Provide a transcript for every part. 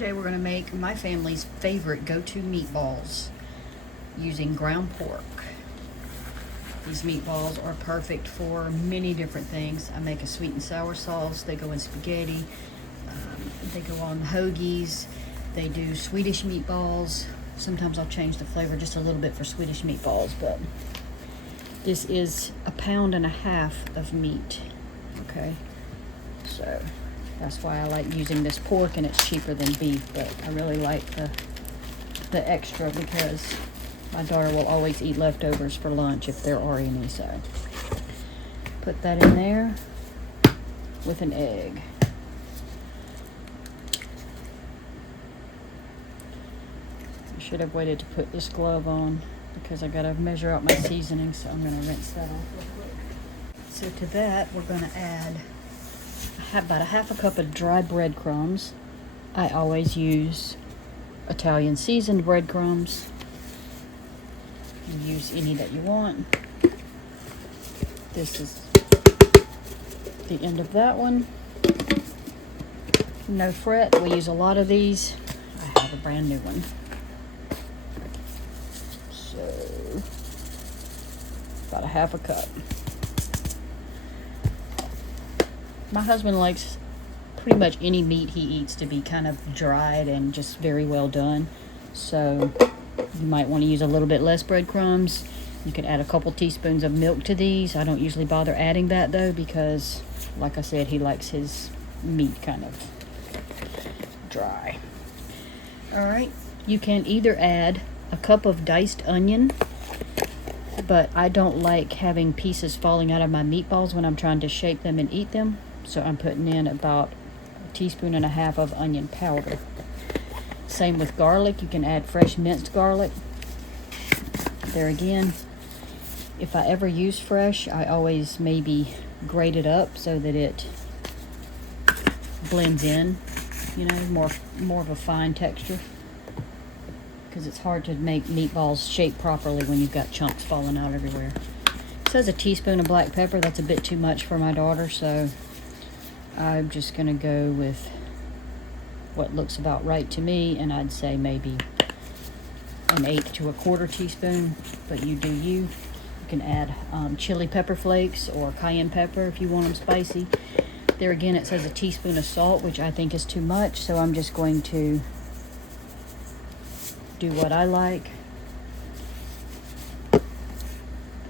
Today we're going to make my family's favorite go-to meatballs using ground pork. These meatballs are perfect for many different things. I make a sweet and sour sauce. They go in spaghetti. They go on hoagies. They do Swedish meatballs. Sometimes I'll change the flavor just a little bit for Swedish meatballs, but this is 1.5 pounds of meat. Okay, so that's why I like using this pork, and it's cheaper than beef, but I really like the extra because my daughter will always eat leftovers for lunch if there are any. So put that in there with an egg. I should have waited to put this glove on because I gotta measure out my seasoning, so I'm gonna rinse that off real quick. So to that, we're gonna add about 1/2 cup of dry breadcrumbs. I always use Italian seasoned breadcrumbs. You use any that you want. This is the end of that one. No fret, we use a lot of these. I have a brand new one. So, about 1/2 cup. My husband likes pretty much any meat he eats to be kind of dried and just very well done. So you might want to use a little bit less breadcrumbs. You could add a couple teaspoons of milk to these. I don't usually bother adding that though because, like I said, he likes his meat kind of dry. Alright, you can either add a cup of diced onion, but I don't like having pieces falling out of my meatballs when I'm trying to shape them and eat them. So I'm putting in about 1.5 teaspoons of onion powder. Same with garlic. You can add fresh minced garlic. There again, if I ever use fresh, I always maybe grate it up so that it blends in, you know, more of a fine texture. Because it's hard to make meatballs shape properly when you've got chunks falling out everywhere. It says 1 teaspoon of black pepper. That's a bit too much for my daughter, so I'm just going to go with what looks about right to me, and I'd say maybe 1/8 to 1/4 teaspoon, but you do you. You can add chili pepper flakes or cayenne pepper if you want them spicy. There again, it says 1 teaspoon of salt, which I think is too much, so I'm just going to do what I like.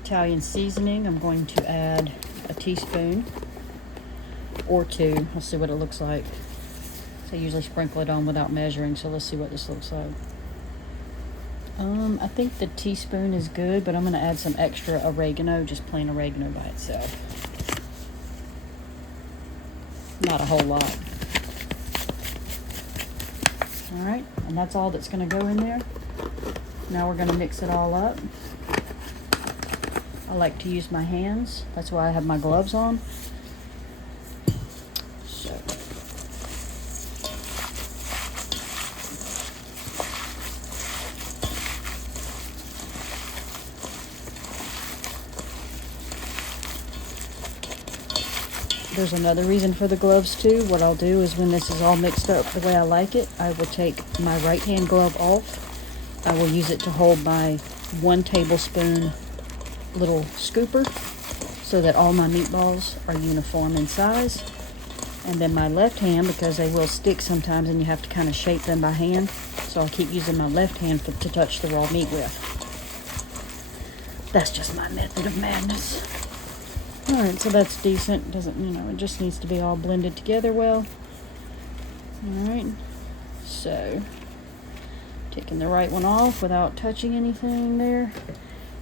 Italian seasoning, I'm going to add 1 teaspoon or 2. Let's see what it looks like. So I usually sprinkle it on without measuring, so let's see what this looks like. I think the teaspoon is good, but I'm going to add some extra oregano, just plain oregano by itself. Not a whole lot. Alright, and that's all that's going to go in there. Now we're going to mix it all up. I like to use my hands. That's why I have my gloves on. So, there's another reason for the gloves too. What I'll do is when this is all mixed up the way I like it, I will take my right hand glove off. I will use it to hold my 1 tablespoon little scooper so that all my meatballs are uniform in size. And then my left hand, because they will stick sometimes and you have to kind of shape them by hand, so I'll keep using my left hand to touch the raw meat with. That's just my method of madness. Alright, so that's decent. Doesn't, you know, it just needs to be all blended together well. Alright, so taking the right one off without touching anything there.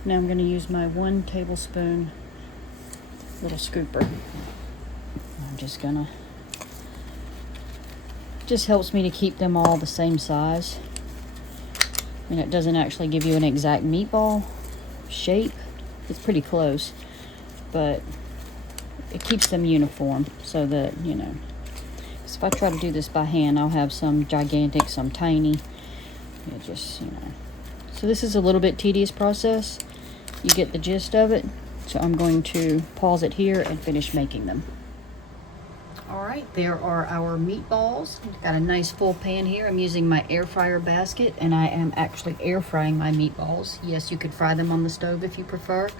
Now I'm going to use my 1 tablespoon little scooper. I'm just going to, just helps me to keep them all the same size. I mean, it doesn't actually give you an exact meatball shape. It's pretty close, but it keeps them uniform so that, you know, so if I try to do this by hand, I'll have some gigantic, some tiny. It just, you know. So this is a little bit tedious process. You get the gist of it. So I'm going to pause it here and finish making them. All right, there are our meatballs. Got a nice full pan here. I'm using my air fryer basket, and I am actually air frying my meatballs. Yes, you could fry them on the stove if you prefer,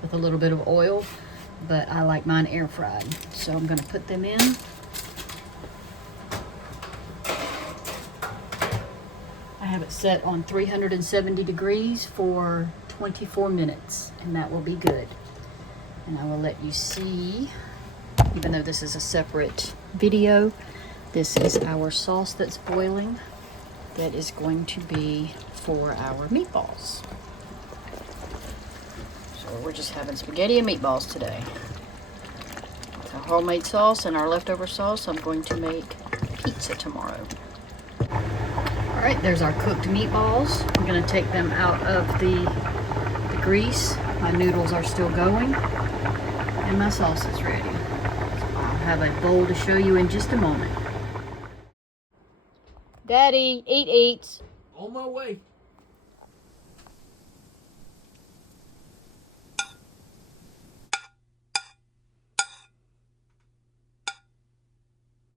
with a little bit of oil, but I like mine air fried. So I'm gonna put them in. I have it set on 370 degrees for 24 minutes, and that will be good. And I will let you see, even though this is a separate video, this is our sauce that's boiling that is going to be for our meatballs. So we're just having spaghetti and meatballs today. With our homemade sauce and our leftover sauce, I'm going to make pizza tomorrow. All right, there's our cooked meatballs. I'm gonna take them out of the grease. My noodles are still going, and my sauce is ready. I'll have a bowl to show you in just a moment. Daddy, eat. On my way.